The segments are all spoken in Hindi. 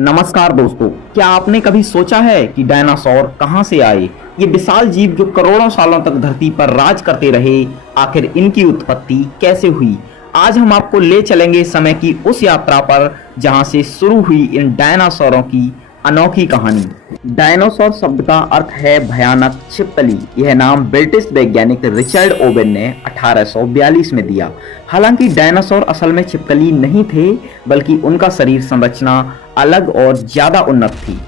नमस्कार दोस्तों, क्या आपने कभी सोचा है कि डायनासोर कहां से आए? ये विशाल जीव जो करोड़ों सालों तक धरती पर राज करते रहे, आखिर इनकी उत्पत्ति कैसे हुई? आज हम आपको ले चलेंगे समय की उस यात्रा पर जहां से शुरू हुई इन डायनासोरों की अनोखी कहानी। डायनासोर शब्द का अर्थ है भयानक छिपकली। यह नाम ब्रिटिश वैज्ञानिक रिचर्ड ओवेन ने 1842 में दिया। हालांकि डायनासोर असल में छिपकली नहीं थे, बल्कि उनका शरीर संरचना अलग और ज्यादा उन्नत थी।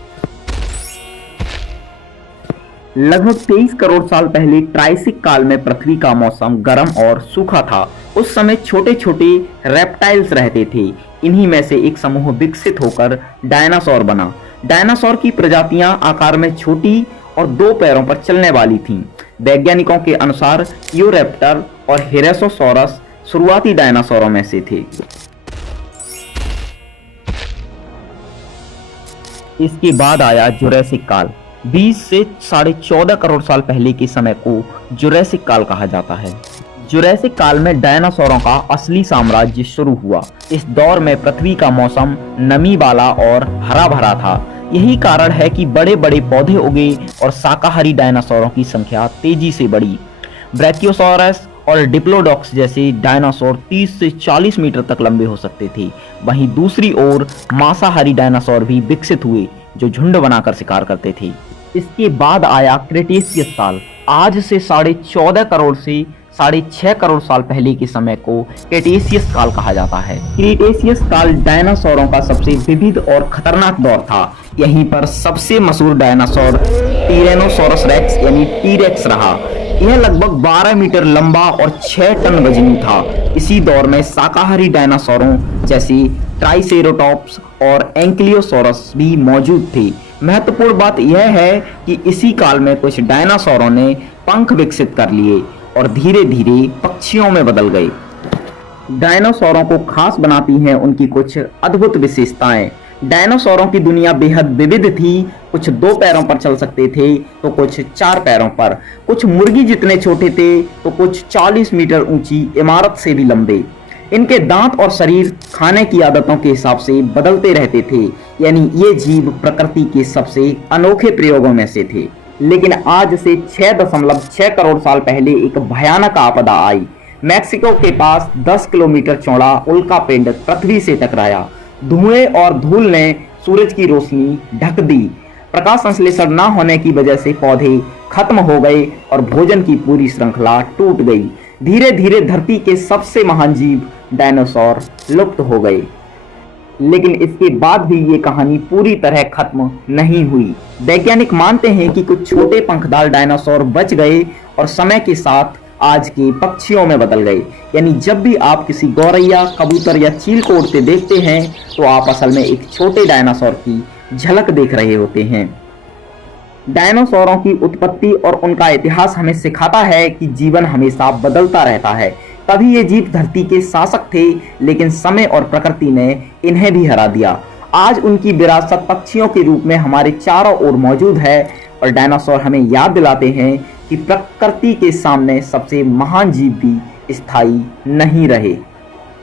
लगभग 23 करोड़ साल पहले ट्राइसिक काल में पृथ्वी का मौसम गर्म और सूखा था। उस समय छोटे छोटे रेप्टाइल्स रहते थे। इन्हीं में से एक समूह विकसित होकर डायनासोर बना। डायनासोर की प्रजातियां आकार में छोटी और दो पैरों पर चलने वाली थीं। वैज्ञानिकों के अनुसार यूरेप्टर और हेरेसोसॉरस शुरुआती डायनासोरों में से थे। इसके बाद आया जुरैसिक काल। 20 से 14.5 करोड़ साल पहले के समय को जुरैसिक काल कहा जाता है। जुरैसिक काल में डायनासोरों का असली साम्राज्य शुरू हुआ। इस दौर में पृथ्वी का मौसम नमी वाला और हरा भरा था। यही कारण है कि बड़े बड़े पौधे उगे और शाकाहारी डायनासोरों की संख्या तेजी से बढ़ी। ब्रैकियोसॉरस और डिप्लोडॉक्स जैसे डायनासोर 30 से 40 मीटर तक लंबे हो सकते थे। वहीं दूसरी ओर मांसाहारी डायनासोर भी विकसित हुए जो झुंड बनाकर शिकार करते थे। इसके बाद आया क्रेटेशियस काल। आज से 14.5 करोड़ से 6.5 करोड़ साल पहले के समय को क्रेटेशियस काल कहा जाता है। क्रेटेशियस काल डायनासोरों का सबसे विविध और खतरनाक दौर था। यहीं पर सबसे मशहूर डायनासोर टिरेनोसोरस रेक्स यानी टी-रेक्स रहा। यह लगभग 12 मीटर लंबा और 6 टन वजनी था। इसी दौर में शाकाहारी डायनासोरों जैसे ट्राइसेरोटॉप्स और एंकिलोसोरस भी मौजूद थे। महत्वपूर्ण बात यह है कि इसी काल में कुछ डायनासोरों ने पंख विकसित कर लिए और धीरे धीरे पक्षियों में बदल गए। डायनासोरों को खास बनाती हैं उनकी कुछ अद्भुत विशेषताएं। डायनासोरों की दुनिया बेहद विविध थी। कुछ 2 पैरों पर चल सकते थे तो कुछ 4 पैरों पर। कुछ मुर्गी जितने छोटे थे तो कुछ 40 मीटर ऊंची इमारत से भी लंबे। इनके दांत और शरीर खाने की आदतों के हिसाब से बदलते रहते थे। यानी ये जीव प्रकृति के सबसे अनोखे प्रयोगों में से थे। लेकिन आज से 6.6 करोड़ साल पहले एक भयानक आपदा आई। मैक्सिको के पास 10 किलोमीटर चौड़ा उल्का पिंड पृथ्वी से टकराया। धुएं और धूल ने सूरज की रोशनी ढक दी। प्रकाश संश्लेषण न होने की वजह से पौधे खत्म हो गए और भोजन की पूरी श्रृंखला टूट गई। धीरे धीरे धरती के सबसे महान जीव डायनासोर लुप्त हो गए। लेकिन इसके बाद भी ये कहानी पूरी तरह खत्म नहीं हुई। वैज्ञानिक मानते हैं कि कुछ छोटे पंखदार डायनासोर बच गए और समय के साथ आज के पक्षियों में बदल गए। यानी जब भी आप किसी गौरैया, कबूतर या चील को उड़ते देखते हैं तो आप असल में एक छोटे डायनासोर की झलक देख रहे होते हैं। डायनासोरों की उत्पत्ति और उनका इतिहास हमें सिखाता है कि जीवन हमेशा बदलता रहता है। तभी ये जीव धरती के शासक थे, लेकिन समय और प्रकृति ने इन्हें भी हरा दिया। आज उनकी विरासत पक्षियों के रूप में हमारे चारों ओर मौजूद है और डायनासोर हमें याद दिलाते हैं कि प्रकृति के सामने सबसे महान जीव भी स्थायी नहीं रहे।